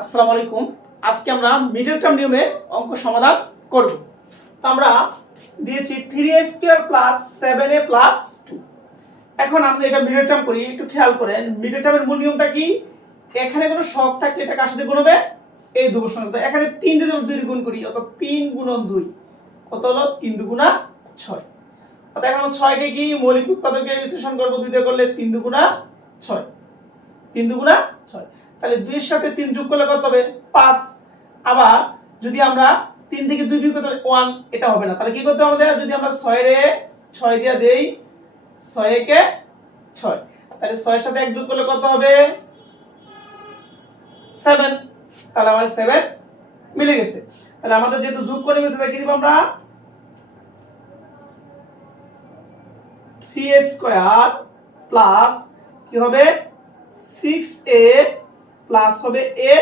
আসসালামু আলাইকুম। আজকে আমরা মিডল টার্ম নিয়মে অঙ্ক সমাধান করব। তো আমরা দিয়েছি three a square plus seven a plus two এখন আমরা এটা মিডল টার্ম করি, একটু খেয়াল করেন মিডল টার্মের মূল নিয়মটা কি? এখানে কোনো থাকলে গুণ এই সঙ্গে। তো এখানে দিয়ে যদি দুই গুণ করি অত তিন গুণন কত হলো? তিন দুগুণা ছয়। অর্থাৎ এখন ছয়কে কি? মৌলিক উৎপাদকে বিশ্লেষণ করব। দুই করলে তিন দুগুণা ছয়। তিন দুগুণা ছয়। তাহলে দুইয়ের সাথে তিন যোগ করলে কত হবে? পাঁচ। আবার যদি আমরা তিন থেকে দুই বিয়োগ করতে ওয়ান এটা হবে না। তাহলে কি করতে আমাদের? যদি আমরা এ ছয় দিয়ে দেই একে ছয়। তাহলে ছয়ের সাথে এক যোগ করলে কত হবে? সেভেন তাহলে আমার সেভেন মিলে গেছে। তাহলে আমাদের যেহেতু যোগ করে মিলছে তাহলে কি দিব আমরা? থ্রি এ স্কোয়ার প্লাস কি হবে? সিক্স এ প্লাস হবে এ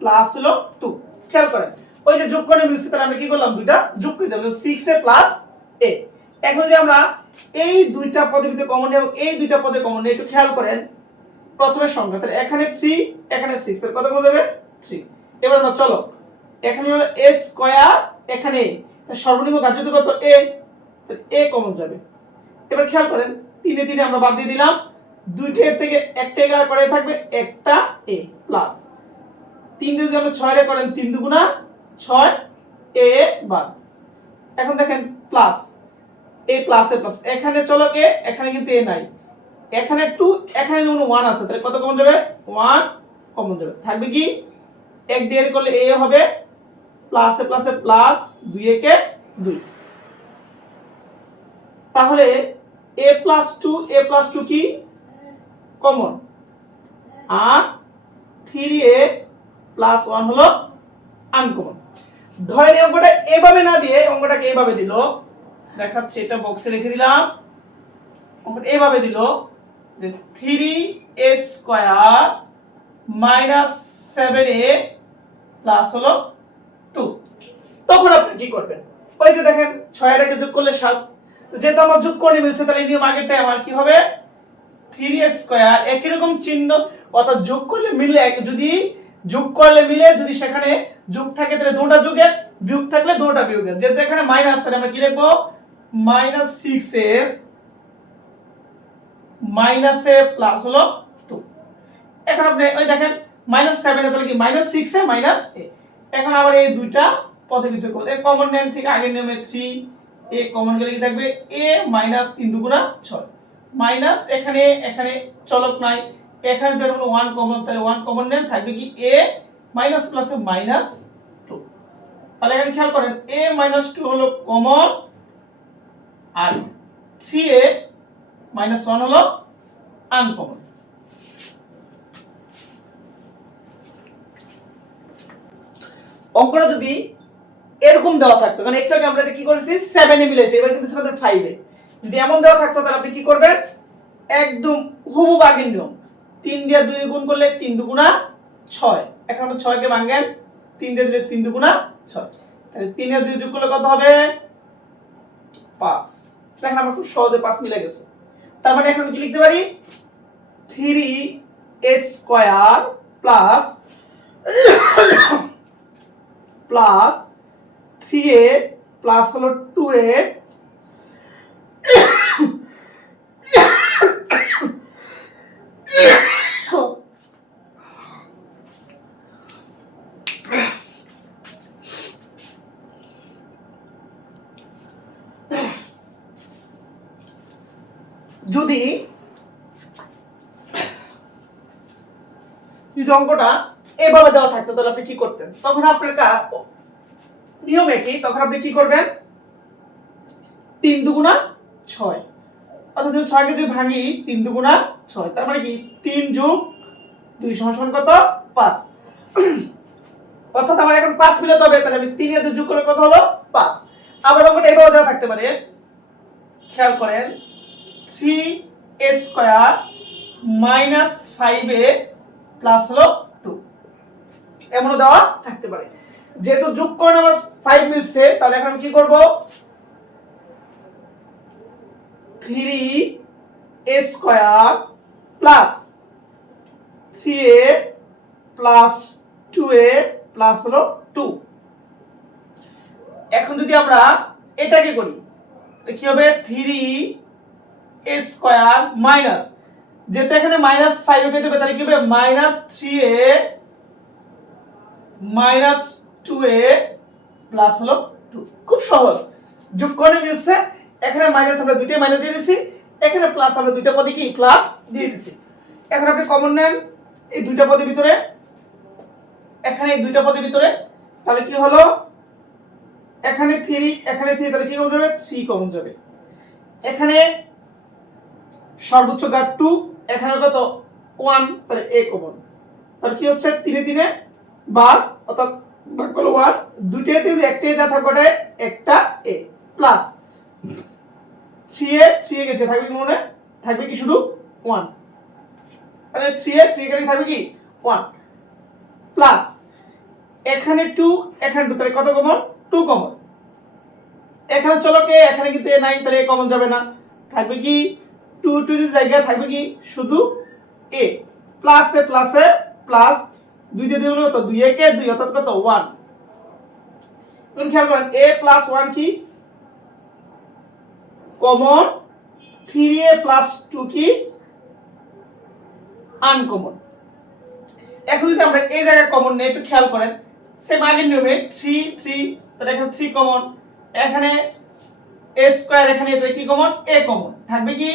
প্লাস হলো টু খেয়াল করেন, ওই যে যোগ করে মিলছে, তাহলে আমরা কি করলাম দুইটা? যোগ করে দিলাম সিক্স এ প্লাস এ এখন যদি আমরা এই দুইটা পদের ভিতরে কমন নিই এবং এই দুইটা পদে কমন নিই, একটু খেয়াল করেন প্রথমে সংখ্যা, তাহলে এখানে থ্রি এখানে সিক্স তাহলে কত কমন যাবে থ্রি এবার আমরা চলো, এখানে এ স্কোয়ার এখানে সর্বনিম্ন কার্যত কত? এ এ কমন যাবে। এবার খেয়াল করেন, তিনে তিনে আমরা বাদ দিয়ে দিলাম দুইটা থেকে একটা এগারো করে থাকবে? একটা এ প্লাস তিন দিয়ে যদি করেন, তিন দুগুণা ছয় এ বাদ। এখন দেখেন plus a plus a plus এখানে এখানে কিন্তু এ নাই। এখানে টু এখানে যেমন ওয়ান আছে, তাহলে কত কমন যাবে? ওয়ান কমন যাবে। থাকবে কি? এক দিয়ে করলে এ হবে plus a plus a plus দুই একে দুই। তাহলে a plus two a plus two কি? কমন আর থ্রি এ প্লাস ওয়ান হলো আনকমন ধরেন অঙ্কটা এভাবে না দিয়ে অঙ্কটাকে এভাবে দিল। দেখাচ্ছে এটা বক্সে রেখে দিলাম। অঙ্কটা এভাবে দিল যে three a square minus seven a plus হলো টু তখন আপনি কি করবেন? ওই যে দেখেন, ছয় রেখে যোগ করলে সাত। যেহেতু আমার যোগ করে মিলছে তাহলে নিয়ম আগেরটাই আমার কি হবে? থ্রি স্কোয়ার, একই রকম চিহ্ন, অর্থাৎ যোগ করলে মিলে যদি যোগ করলে মিলে, যদি সেখানে যোগ থাকে, তাহলে দুটা যোগের বিয়োগ থাকলে দুটা বিয়োগের। যেহেতু এখানে মাইনাস তাহলে আমরা কি লিখব? Minus six a minus a plus হলো টু এখন আপনি ওই দেখেন মাইনাস সেভেন তাহলে কি minus six a minus a এখন আবার এই দুইটা পদের ভিতরে করতে কমন নেম থেকে আগের নিয়মে থ্রি এ কমন গেলে কি থাকবে? এ মাইনাস তিন দুগুণা ছয়। মাইনাস এখানে এখানে চলক নাই। এখানে বের ওয়ান কমন তাহলে ওয়ান কমন নেন, থাকবে কি a minus plus minus two তাহলে এখানে খেয়াল করেন এ মাইনাস টু হলো কমন আর থ্রি এ মাইনাস ওয়ান হলো আনকমন অঙ্কটা যদি এরকম দেওয়া থাকতো, কারণ একটু আগে আমরা এটা কি করেছি? সেভেনে মিলেছে এবার কিন্তু সেটা ফাইভে যদি এমন দেওয়া থাকতো, তাহলে আপনি কি করবেন? একদম হুবু বাগের নিয়ম। তিন দিয়ে দুই গুণ করলে তিন দুগুণা ছয়। এখন আমরা ছয়কে ভাঙেন, তিন দিয়ে দিলে তিন দুগুণা ছয়। তাহলে তিন তিনে দুই যোগ করলে কত হবে? পাঁচ। দেখেন আমার খুব সহজে পাঁচ মিলে গেছে। তার মানে এখন কি লিখতে পারি? Three a square plus plus three a plus হলো টু এ যদি যদি অঙ্কটা এভাবে দেওয়া থাকতো, তাহলে আপনি কি করতেন? তখন আপনার কা- নিয়মে কি? তখন আপনি কি করবেন? তিন দুগুণা ছয়। অর্থাৎ যদি ছয়কে যদি ভাঙি, তিন দুগুণা ছয়। তার মানে কি? তিন যোগ দুই সমান কত? পাঁচ। অর্থাৎ আমার এখন পাঁচ মিলাতে হবে, তাহলে আমি তিন দুই যোগ করে কত হলো? পাঁচ। আবার অঙ্কটা এভাবে দেওয়া থাকতে পারে। খেয়াল করেন three a square minus five a plus হলো টু এমনও দেওয়া থাকতে পারে। যেহেতু আমার ফাইভ মিলছে, তাহলে এখন কি three a square plus three a plus two a plus হলো টু এখন যদি আমরা এটাকে করি কি হবে? থ্রি এ মাইনাস, যেহেতু এখানে মাইনাস ফাইভ পেতে হবে তাহলে কি হবে? Minus three a, minus two a plus হলো টু খুব সহজ। যোগ করে মিলছে, এখানে মাইনাস আমরা দুইটাই মাইনাস দিয়ে দিছি, এখানে প্লাস আমরা দুইটা পদে কি? প্লাস দিয়ে দিছি। এখন আপনি কমন নেন, এই দুইটা পদের ভিতরে, এখানে এই দুইটা পদের ভিতরে, তাহলে কি হলো? এখানে থ্রি এখানে থ্রি তাহলে কি কমন যাবে? থ্রি কমন যাবে। এখানে সর্বোচ্চ গাঢ় টু এখানে কত? ওয়ান তাহলে এ কমন তাহলে কি হচ্ছে? তিনে তিনে বার, অর্থাৎ ভাগ করল ওয়ান দুইটা তিনে একটা যা থাকবে, একটা a plus three a three a গেছে। থাকবে কি মনে? থাকবে কি শুধু ওয়ান মানে থ্রি এ থ্রি এখানে থাকবে কি? ওয়ান প্লাস এখানে টু এখানে টু তাহলে কত কমন টু কমন এখানে চলো কে? এখানে কিন্তু এ নাই, তাহলে এ কমন যাবে না। থাকবে কি? টু টু জায়গায় থাকবে কি? শুধু এ প্লাসে প্লাসে প্লাস দুই দিয়ে দিলে কত? দুই একে দুই, অর্থাৎ কত? ওয়ান এখন খেয়াল করেন এ প্লাস ওয়ান কি? Common three a plus two কি? আনকমন এখন যদি আমরা এই জায়গায় কমন নেই, একটু খেয়াল করেন সেম আগের নিয়মে থ্রি থ্রি তাহলে এখানে থ্রি কমন এখানে এ স্কোয়ার এখানে কি কমন এ কমন থাকবে কি?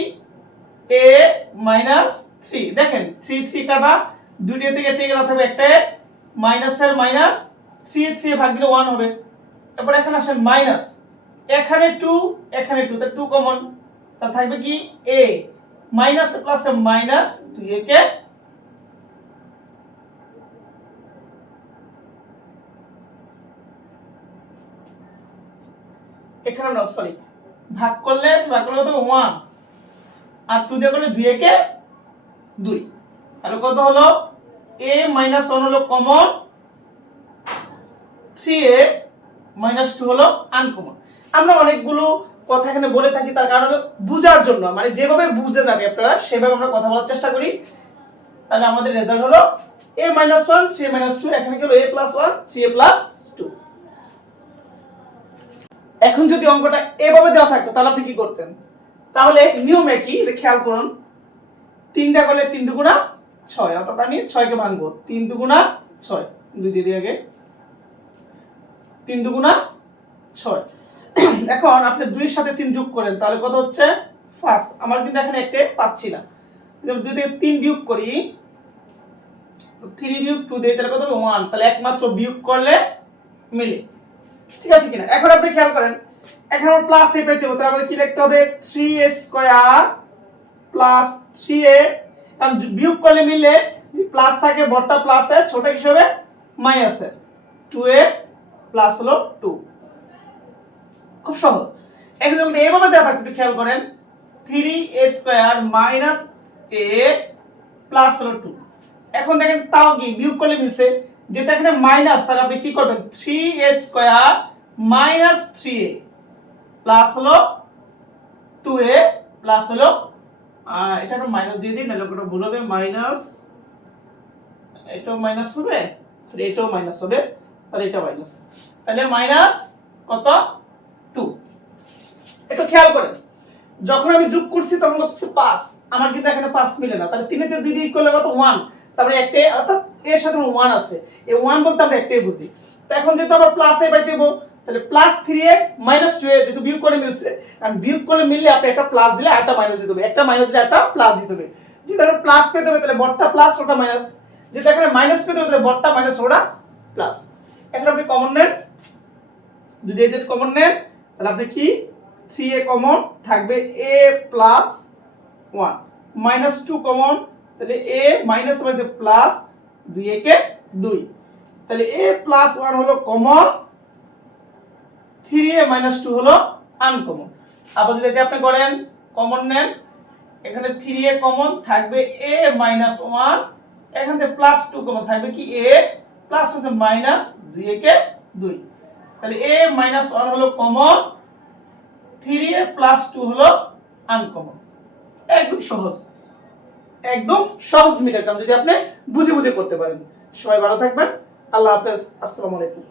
এ মাইনাস থ্রি দেখেন থ্রি থ্রি কাটা, দুইটা থেকে ঠিক থাকবে একটা মাইনাস থ্রি থ্রি ভাগ দিলে ওয়ান হবে। এরপর এখানে আসেন মাইনাস এখানে টু এখানে টু তা টু কমন তা থাকবে কি? এ মাইনাস প্লাস মাইনাস দুই একে এখানে সরি ভাগ করলে ভাগ করলে ওয়ান আর টু দিয়ে করলে দুই একে দুই। তাহলে কত হলো? এ মাইনাস ওয়ান হলো common three a minus two হলো আনকমন আমরা অনেকগুলো কথা এখানে বলে থাকি, তার কারণ হলো বোঝার জন্য। মানে যেভাবে বুঝে যাবে আপনারা, সেভাবে আমরা কথা বলার চেষ্টা করি। তাহলে আমাদের রেজাল্ট হলো a minus one three minus two এখানে হলো? A plus one three a plus two এখন যদি অঙ্কটা এভাবে দেওয়া থাকতো, তাহলে আপনি কি করতেন? তাহলে নিয়ম এটা খেয়াল করুন তিনটা করলে তিন দুগুণা ছয়, অর্থাৎ আমি ছয়কে ভাঙবো। তিন দুগুণা ছয়, দুই দিয়ে দিই আগে। তিন দুগুণা ছয়। এখন আপনি দুইয়ের সাথে তিন যোগ করেন, তাহলে কত হচ্ছে? ফার্স্ট আমার কিন্তু এখানে একটা পাচ্ছি না। দুই থেকে তিন বিয়োগ করি, থ্রি বিয়োগ টু দিয়ে তাহলে কত হবে? ওয়ান। তাহলে একমাত্র বিয়োগ করলে মিলে। ঠিক আছে কিনা? এখন আপনি খেয়াল করেন এখন প্লাস এ পেতে হবে তাহলে আমাদের কি লিখতে হবে? Three a square plus three a কারণ বিয়োগ করলে মিললে প্লাস থাকে বড়টা প্লাস এ ছোট হিসেবে মাইনাস এর। টু এ প্লাস হলো টু খুব সহজ। এখন যখন এভাবে দেওয়া থাকবে খেয়াল করেন three a square minus a plus হলো টু এখন দেখেন তাও কি, বিয়োগ করলে মিলছে। যেটা এখানে মাইনাস তাহলে আপনি কি করবেন? Three a square minus three a plus হলো টু এ প্লাস হলো এটা একটা মাইনাস দিয়ে নাহলে ওটা ভুল হবে মাইনাস এটাও মাইনাস হবে সরি এটাও মাইনাস হবে, তাহলে এটা মাইনাস তাহলে মাইনাস কত? টু একটু খেয়াল করেন, যখন আমি যোগ করছি তখন কত হচ্ছে পাঁচ। আমার কিন্তু এখানে পাঁচ মিলে না, তাহলে তিনেতে দুই বিয়োগ করলে কত? ওয়ান তারপরে একটা অর্থাৎ এর সাথে ওয়ান আছে। এই ওয়ান বলতে আমরা একটাই বুঝি। তো এখন যেহেতু আমরা প্লাস হব তাহলে plus three a minus two a যেহেতু বিয়োগ করে মিলছে, কারণ বিয়োগ করে মিললে আপনি একটা প্লাস দিলে একটা মাইনাস দিতে হবে। একটা মাইনাস দিলে একটা প্লাস দিতে হবে। যেটা প্লাস পেতে হবে, তাহলে বড়টা প্লাস ওটা মাইনাস যেটা এখানে মাইনাস পেতে হবে, তাহলে বড়টা মাইনাস ওটা প্লাস এখন আপনি কমন নেন। যদি এদের কমন নেন, তাহলে আপনি কি? থ্রি এ কমন থাকবে a plus one minus two common তাহলে এ মাইনাস মাইনাস প্লাস দুই একে দুই। তাহলে এ প্লাস ওয়ান হলো common three a minus two হলো আনকমন আবার যদি এটা আপনি করেন কমন নেন, এখানে থ্রি এ কমন থাকবে এ মাইনাস ওয়ান এখান থেকে প্লাস টু কমন থাকবে কি? এ প্লাস হচ্ছে মাইনাস দুই একে দুই। তাহলে এ মাইনাস ওয়ান হলো common three a plus two হলো আনকমন একদম সহজ। একদম সহজ মিটার টার্ম যদি আপনি বুঝে বুঝে করতে পারেন। সবাই ভালো থাকবেন। আল্লাহ হাফেজ। আসসালামু আলাইকুম।